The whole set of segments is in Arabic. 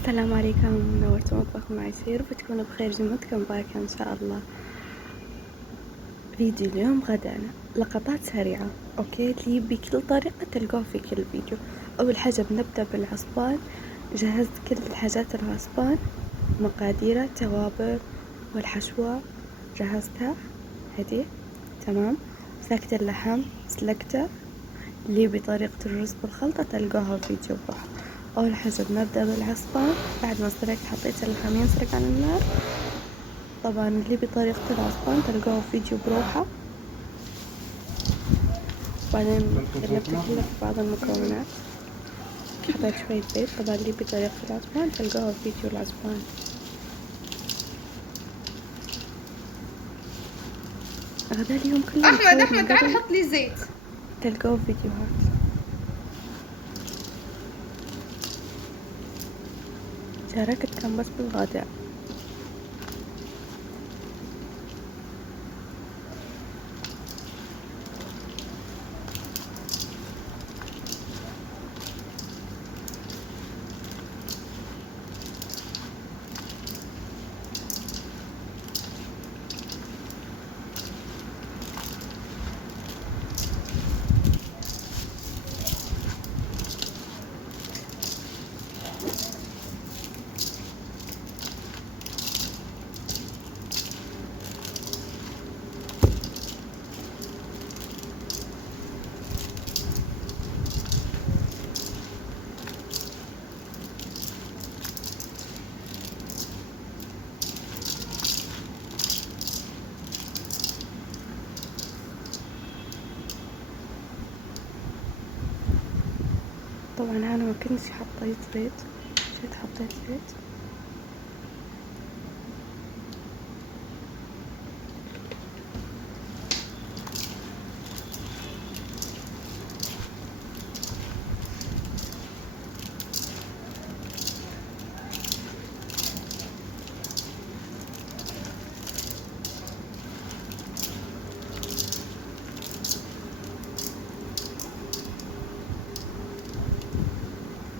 السلام عليكم، نورتوا مطبخكم عسير، بتكونوا بخير، جمعتكم مباركة إن شاء الله. فيديو اليوم غدانا لقطات سريعة، أوكي، اللي بكل طريقة تلقوه في كل فيديو. أول حاجة بنبدأ بالعصبان. جهزت كل الحاجات العصبان، مقاديره، توابل والحشوة جهزتها هدي تمام. سلقت اللحم، سلقته اللي بطريقة الرز بالخلطة تلقوها فيديو بروحه. أول حاجة بنبدأ بالعصبان، بعد ما سلقت حطيت اللحم ينسلق على النار. طبعا اللي بطريقة العصبان تلقوه فيديو بروحه. وبعدين قلبت كله في بعض المكونات، حطيت شوية بيض. طبعا اللي بطريقة العصبان تلقوه فيديو العصبان. غدا اليوم كله احمد متصور من احمد تعال قبل، حط لي زيت. تلقوه فيديوهات. شاركت كان بس بالغداء. طبعا أنا ما كنتش حطيت زيت، جيت حطيت زيت.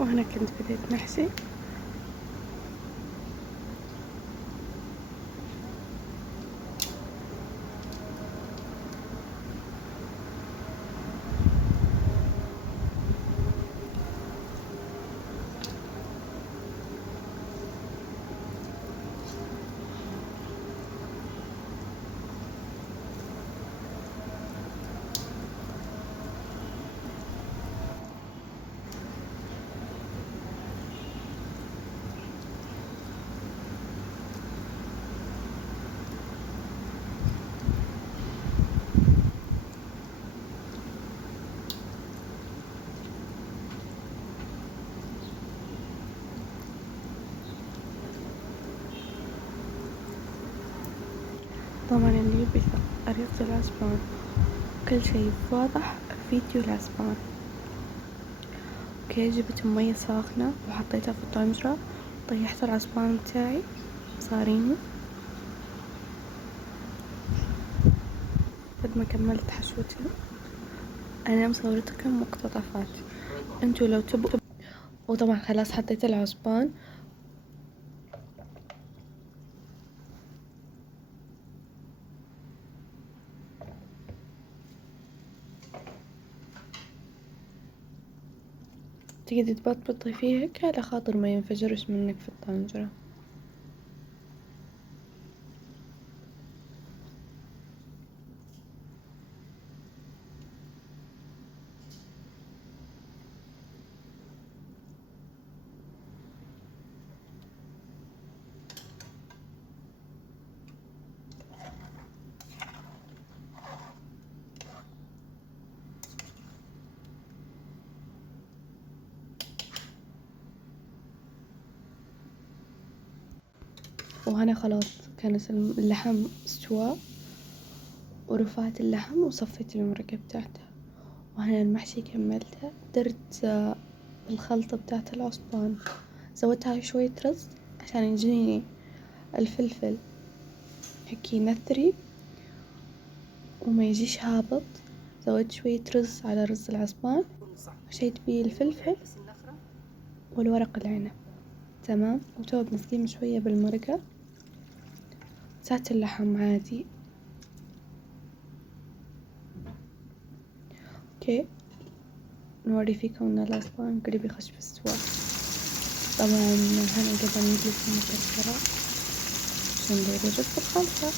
وهنا كنت بديت محشي. طبعا اللي يبي طريقة العصبان كل شي واضح في فيديو العصبان. اوكي، جبت مية ساخنة وحطيتها في الطنجرة، طيحت العصبان بتاعي صاريني. بعد ما كملت حشوتي انا مصورتكم مقتطفات، انتوا لو تبوا. وطبعا خلاص حطيت العصبان. تقدري تبطبطي فيه هيك على خاطر ما ينفجرش منك في الطنجرة. وهنا خلاص كانت اللحم استوى، ورفعت اللحم وصفيت المرقة بتاعته. وهنا المحشي كملته، درت الخلطة بتاعة العصبان، زودت عليه شوية رز عشان يجيني الفلفل هيك ينثري وما يجيش هابط. زودت شوية رز على رز العصبان، حشيت بيه الفلفل والورق العنب. تمام. وتوه بنسقيه شوية بالمرقة. سات اللحم عادي. اوكي، نوري فيكم ان العصبان قريب يخش في السوا. طبعا هنا قبل نجلس المكسرة عشان ندير الرز بالخلطة.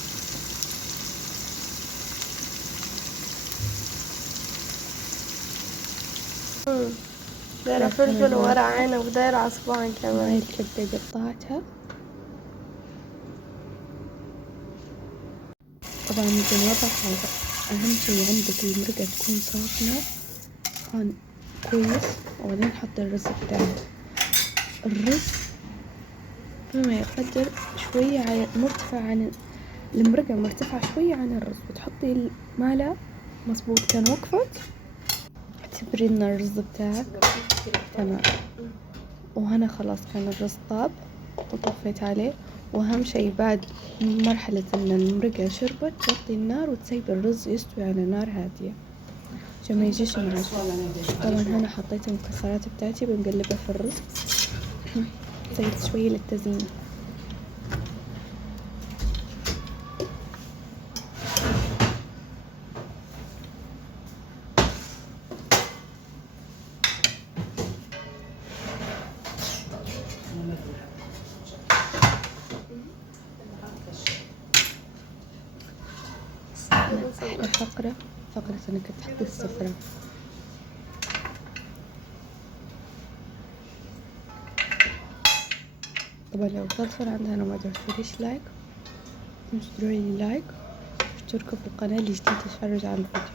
دايرة فلفل وورق عنب ودايرة عصبان هاي كمان. الكبدة قطعتها. طبعا نجي نوضح هذا أهم شي عندك، المرقة تكون ساخنة سخان كويس، وبعدين نحط الرز بتاعنا. الرز بما يقدر شوية مرتفع عن المرقة، مرتفعة شوية عن الرز، بتحطي المعلقة مظبوط كان وقفت. اعتبري ان الرز بتاعك تمام. وهنا خلاص كان الرز طاب وطفيت عليه. واهم شي بعد مرحلة ان المرقة شربت توطي النار وتسيب الرز يستوي على نار هادية عشان ما يجيش معجن. طبعا هنا حطيت المكسرات بتاعتي بنقلبها في الرز. زيت شوية للتزيين. أحلى فقرة إنك تحطي السفرة. طبعا لو وصلتوا لعندنا وما درتوليش لايك، اشترولي لايك واشتركوا في القناة اللي جديد تتفرج على الفيديو.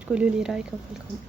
تقولولي رايكم في الكومنتات.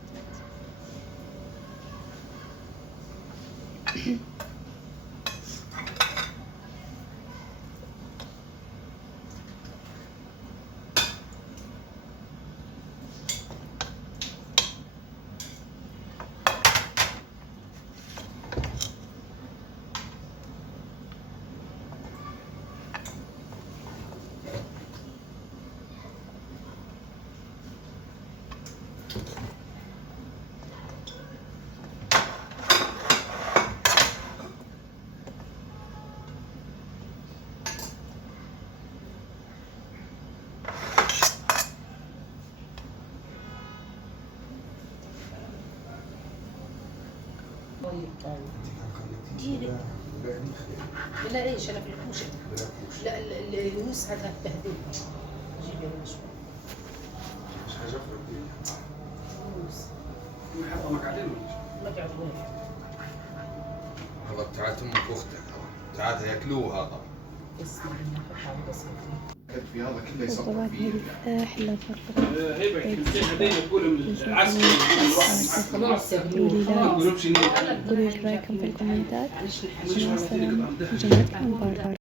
لا ايش انا في الكوشه. لا الموس هذا تهديد. جيبي لنا شوي. مش حاجه فرقيه. موس. حطوا مقعدين ما قعدوا. هذا بتاعت امك واختك، بتاعت ياكلوه هذا. اسمع لنا حطها بس في هذا كله يصفر وطبعا فيه. هذه أحلى فقرة. هيبة كلمتين هذين يقولوا من العسكري خلاص يا قولي لايك، يقولوا بشنو قولي رايكم في الكومنتات. مش وجمعتكم مبارك.